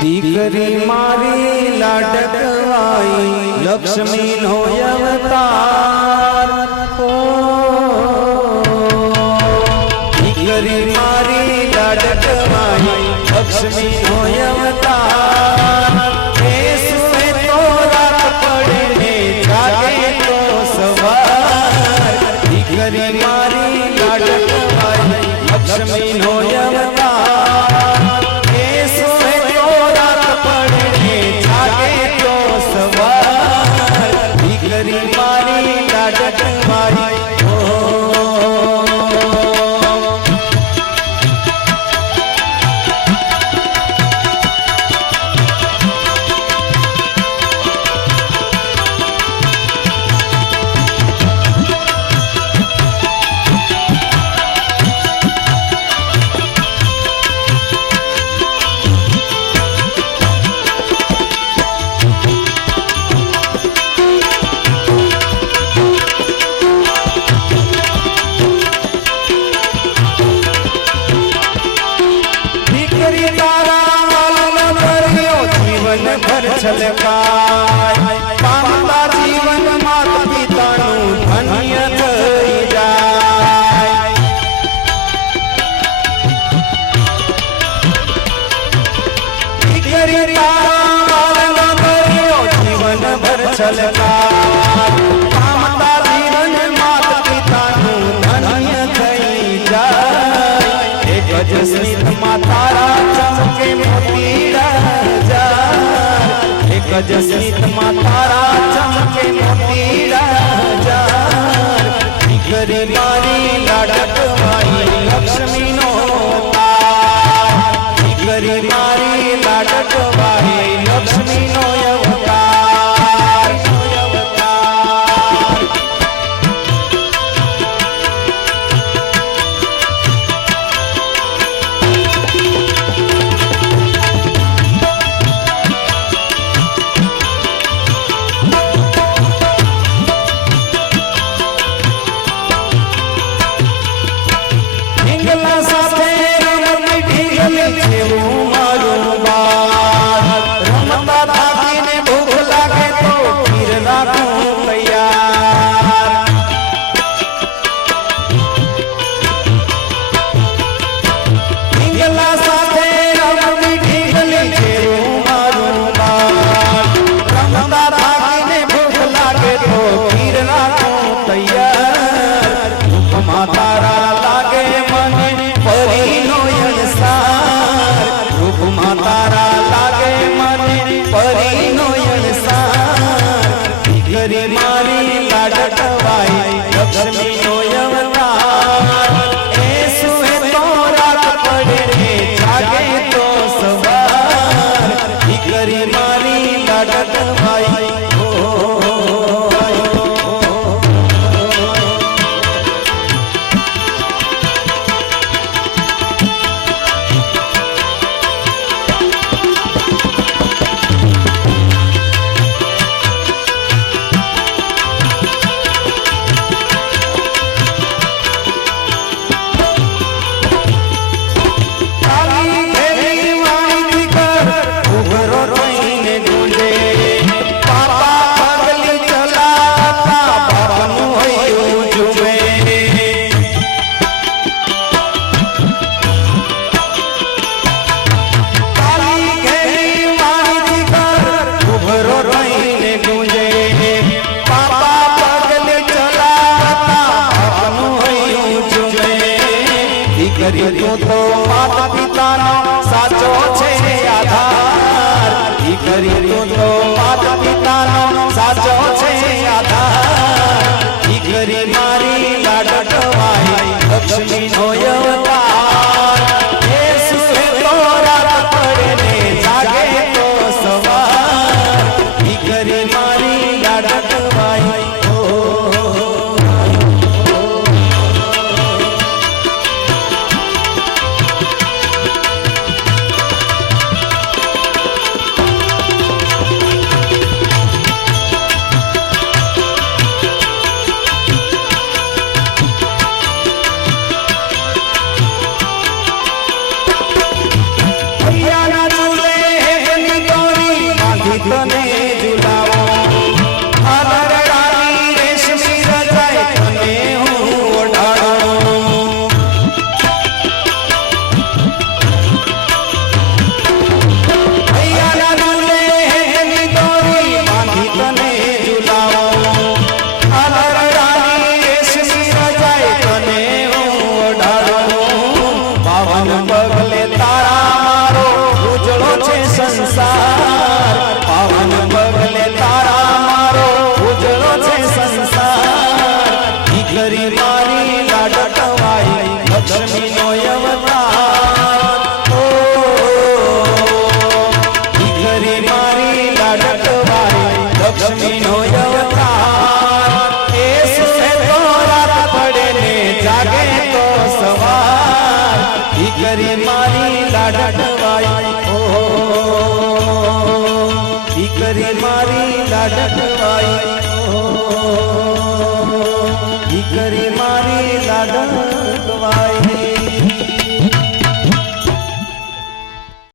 दीकरी मारी लाडकवाई लक्ष्मी नो अवतार हो। दीकरी मारी लाडकवाई लक्ष्मी नो अवतार। सुवे तो रात पड़े ने जागे तो सवार। दीकरी मारी लाडकवाई लक्ष्मी नो अवतार। मारी लाडकवाई छलकाय पामता जीवन माता पितानु धन्य थई जाय। दीकरी तारा कर्यो जीवन भर छलकाय पामता जीवन माता पितानु धन्य थई जाय। एक गज स्मित मातारा चमके मोतीड़ा गज स्मित मातारा चमके मोतीड़ा जार। दीकरी मारी लाडकवाई लक्ष्मी नो अवतार। दीकरी मारी लाडकवाई लक्ष्मी नो अवतार। लक्ष्मी नो अवतार। सुवे तो रात पड़े ने जागे तो सवार। दीकरी मारी लाडकवाई तो माता पिता नो साचो छे आधार। दीकरी तो माता पिता नो साचो छे आधार। दीकरी मारी लाडकवाई लक्ष्मी नो अवतार। सुवे तो रात पड़े ने जागे तो सवार। दीकरी मारी लाडकवाई લાડકવાઈ ઓ દીકરી મારી લાડકવાઈ